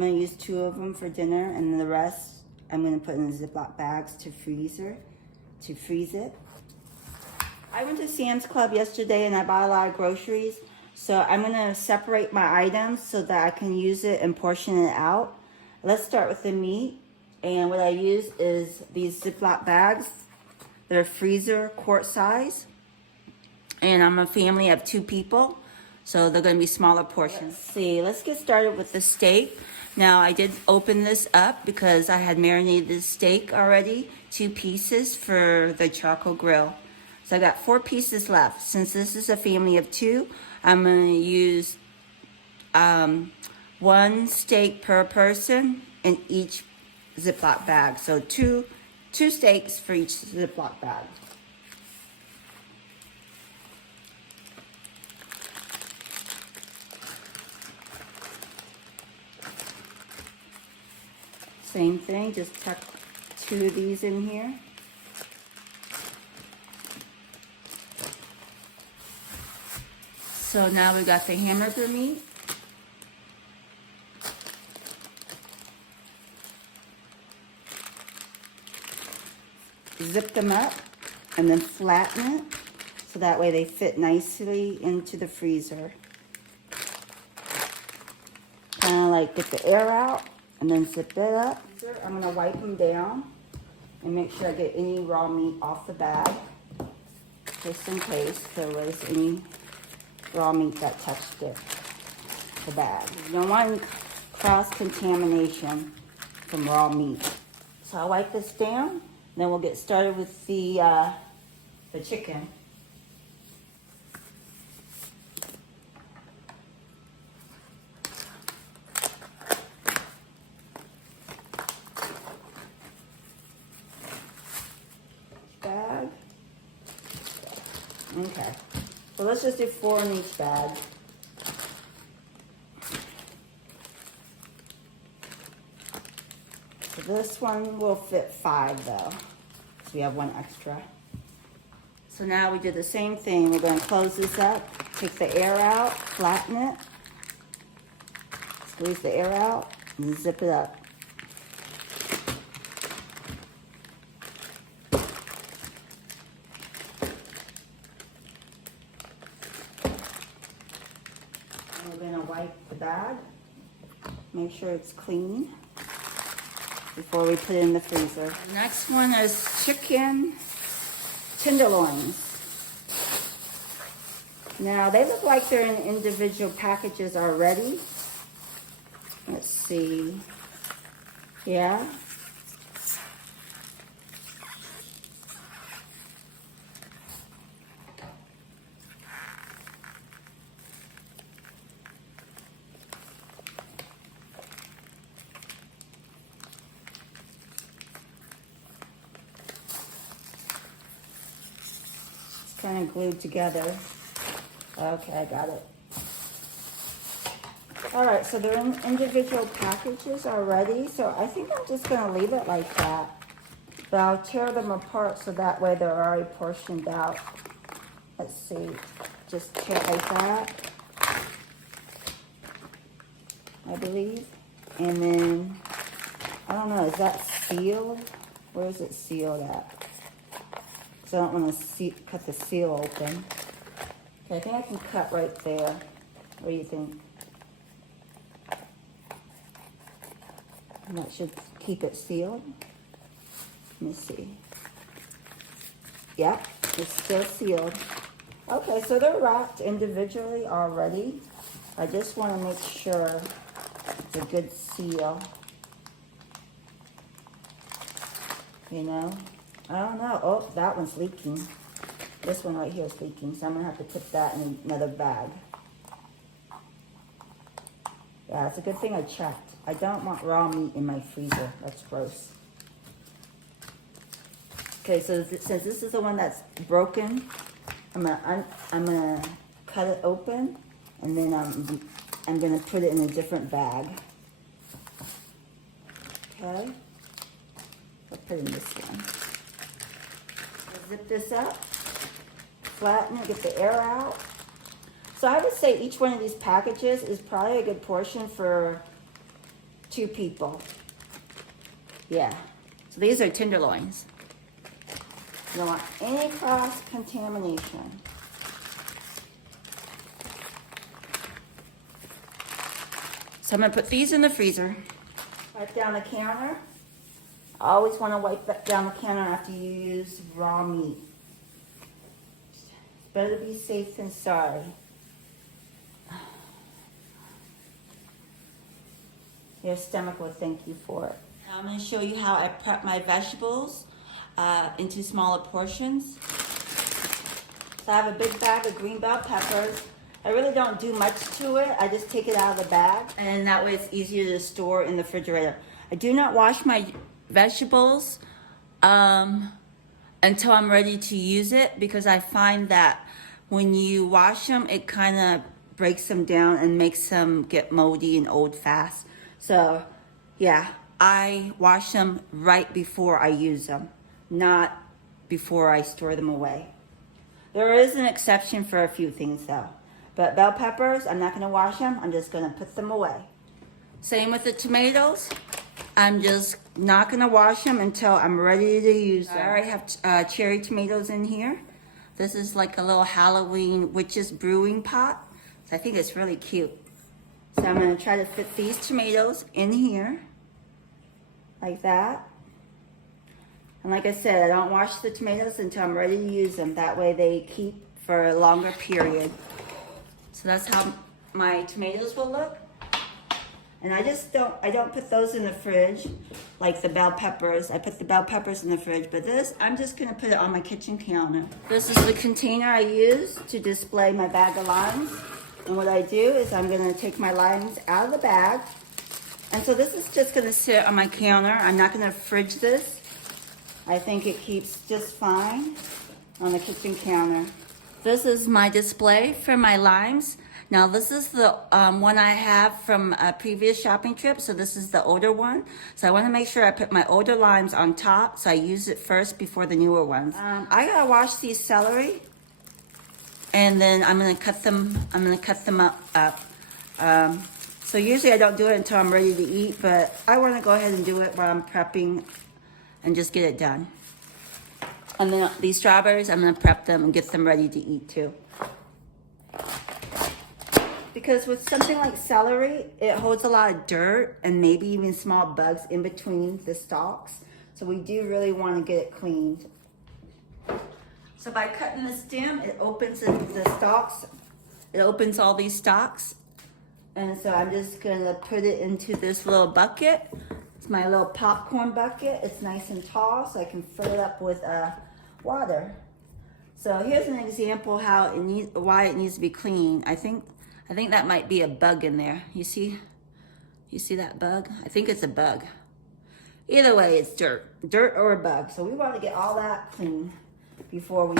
I'm gonna use 2 of them for dinner, and the rest I'm gonna put in the Ziploc bags to freeze it. I went to Sam's Club yesterday and I bought a lot of groceries, so I'm gonna separate my items so that I can use it and portion it out. Let's start with the meat, and what I use is these Ziploc bags. They're freezer quart size, and I'm a family of 2 people, so they're gonna be smaller portions. Let's get started with the steak. Now I did open this up because I had marinated the steak already, 2 pieces for the charcoal grill. So I got 4 pieces left. Since this is a family of 2, I'm gonna use 1 steak per person in each Ziploc bag. So two steaks for each Ziploc bag. Same thing, just tuck 2 of these in here. So now we got the hamburger meat. Zip them up and then flatten it so that way they fit nicely into the freezer. Kind of like get the air out and then zip it up. I'm going to wipe them down and make sure I get any raw meat off the bag, just in case there was any raw meat that touched the bag. You don't want any cross-contamination from raw meat. So I'll wipe this down, then we'll get started with the chicken. Bag. Okay. So let's just do 4 in each bag. So this one will fit 5 though, so we have 1 extra. So now we do the same thing. We're going to close this up, take the air out, flatten it, squeeze the air out, and zip it up. We're going to wipe the bag, make sure it's clean before we put it in the freezer. The next one is chicken tenderloins. Now they look like they're in individual packages already. Let's see. Yeah. Kind of glued together. Okay, I got it. All right, so they're in individual packages already, so I think I'm just going to leave it like that. But I'll tear them apart so that way they're already portioned out. Let's see, just tear it like that, I believe. And then, I don't know, is that sealed? Where is it sealed at? So I don't want to cut the seal open. Okay, I think I can cut right there. What do you think? And that should keep it sealed. Let me see. Yep, it's still sealed. Okay, so they're wrapped individually already. I just want to make sure it's a good seal. You know? I don't know. Oh, that one's leaking. This one right here is leaking, so I'm going to have to put that in another bag. Yeah, it's a good thing I checked. I don't want raw meat in my freezer. That's gross. Okay, so since this is the one that's broken, I'm gonna cut it open, and then I'm gonna put it in a different bag. Okay, I'll put it in this one. Zip this up, flatten it, get the air out. So I would say each one of these packages is probably a good portion for 2 people. Yeah. So these are tenderloins. You don't want any cross-contamination. So I'm going to put these in the freezer. Wipe down the counter. I always want to wipe down the counter after you use raw meat. It's better to be safe than sorry. Your stomach will thank you for it. Now I'm going to show you how I prep my vegetables into smaller portions. So I have a big bag of green bell peppers. I really don't do much to it. I just take it out of the bag, and that way it's easier to store in the refrigerator. I do not wash my vegetables until I'm ready to use it, because I find that when you wash them, it kind of breaks them down and makes them get moldy and old fast. So yeah, I wash them right before I use them, not before I store them away. There is an exception for a few things though. But bell peppers, I'm not going to wash them. I'm just going to put them away. Same with the tomatoes. I'm just not going to wash them until I'm ready to use them. I already have cherry tomatoes in here. This is like a little Halloween witch's brewing pot. So I think it's really cute. So I'm going to try to fit these tomatoes in here. Like that. And like I said, I don't wash the tomatoes until I'm ready to use them. That way they keep for a longer period. So that's how my tomatoes will look. And I don't put those in the fridge like the bell peppers. I put the bell peppers in the fridge, but this, I'm just gonna put it on my kitchen counter. This is the container I use to display my bag of limes. And what I do is I'm gonna take my limes out of the bag. And so this is just gonna sit on my counter. I'm not gonna fridge this. I think it keeps just fine on the kitchen counter. This is my display for my limes. Now this is the one I have from a previous shopping trip. So this is the older one. So I want to make sure I put my older limes on top. So I use it first before the newer ones. I gotta wash these celery, and then I'm gonna cut them. I'm gonna cut them up. So usually I don't do it until I'm ready to eat, but I want to go ahead and do it while I'm prepping, and just get it done. And then these strawberries, I'm going to prep them and get them ready to eat too. Because with something like celery, it holds a lot of dirt and maybe even small bugs in between the stalks. So we do really want to get it cleaned. So by cutting the stem, it opens the stalks. It opens all these stalks. And so I'm just going to put it into this little bucket. It's my little popcorn bucket. It's nice and tall, so I can fill it up with water. So here's an example how why it needs to be clean. I think that might be a bug in there. You see that bug? I think it's a bug. Either way, it's dirt or a bug. So we want to get all that clean before we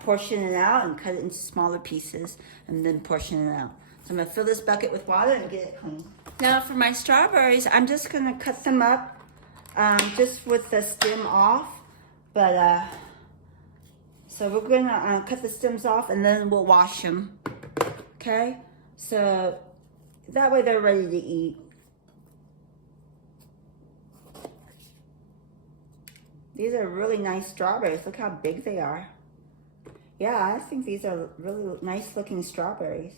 portion it out and cut it into smaller pieces and then portion it out. So I'm gonna fill this bucket with water and get it clean. Now for my strawberries, I'm just gonna cut them up just with the stem off. But so we're gonna cut the stems off and then we'll wash them. Okay, so that way they're ready to eat. These are really nice strawberries. Look how big they are. Yeah, I think these are really nice looking strawberries.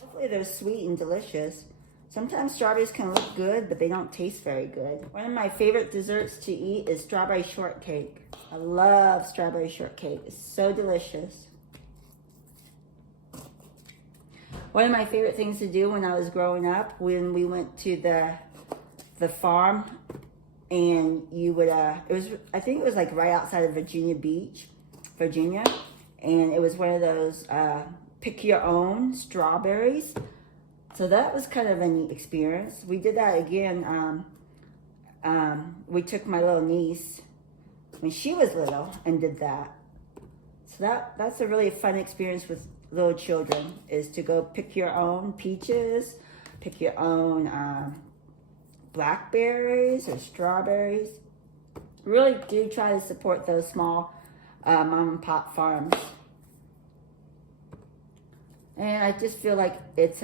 Hopefully they're sweet and delicious. Sometimes strawberries can look good, but they don't taste very good. One of my favorite desserts to eat is strawberry shortcake. I love strawberry shortcake. It's so delicious. One of my favorite things to do when I was growing up, when we went to the farm, and you would, I think it was like right outside of Virginia Beach, Virginia, and it was one of those pick your own strawberries. So that was kind of a neat experience. We did that again. We took my little niece when she was little and did that. So that's a really fun experience with little children, is to go pick your own peaches, pick your own blackberries or strawberries. Really do try to support those small mom and pop farms. And I just feel like it's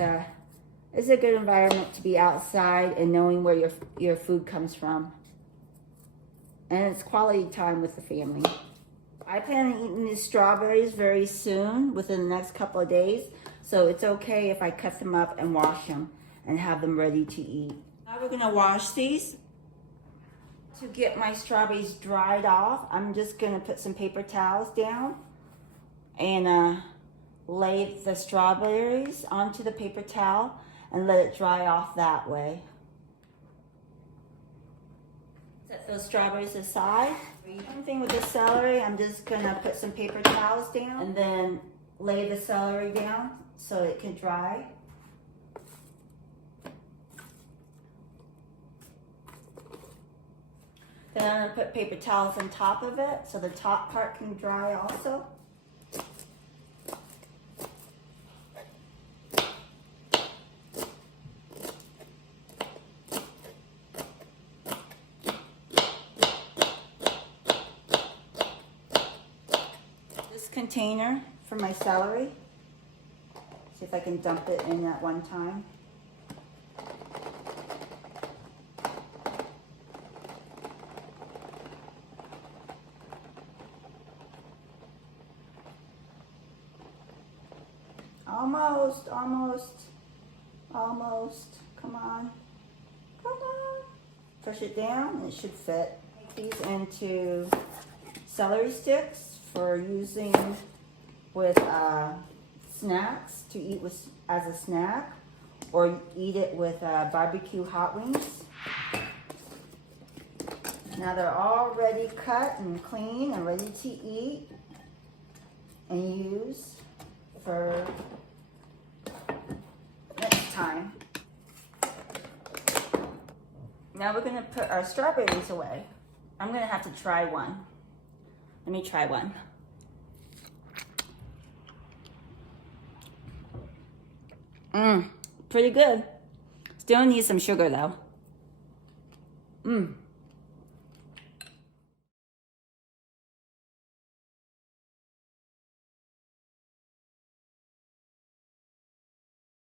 It's a good environment to be outside and knowing where your food comes from. And it's quality time with the family. I plan on eating these strawberries very soon, within the next couple of days. So it's okay if I cut them up and wash them and have them ready to eat. Now we're gonna wash these. To get my strawberries dried off, I'm just gonna put some paper towels down and lay the strawberries onto the paper towel and let it dry off that way. Set those strawberries aside. Same thing with the celery. I'm just gonna put some paper towels down and then lay the celery down so it can dry. Then I'm gonna put paper towels on top of it so the top part can dry also. Container for my celery. See if I can dump it in at one time. Almost. Come on. Push it down and it should fit. Make these into celery sticks for using with snacks, to eat with as a snack, or eat it with barbecue hot wings. Now they're all ready, cut and clean and ready to eat and use for next time. Now we're gonna put our strawberries away. I'm gonna have to try one. Let me try one. Pretty good. Still need some sugar though.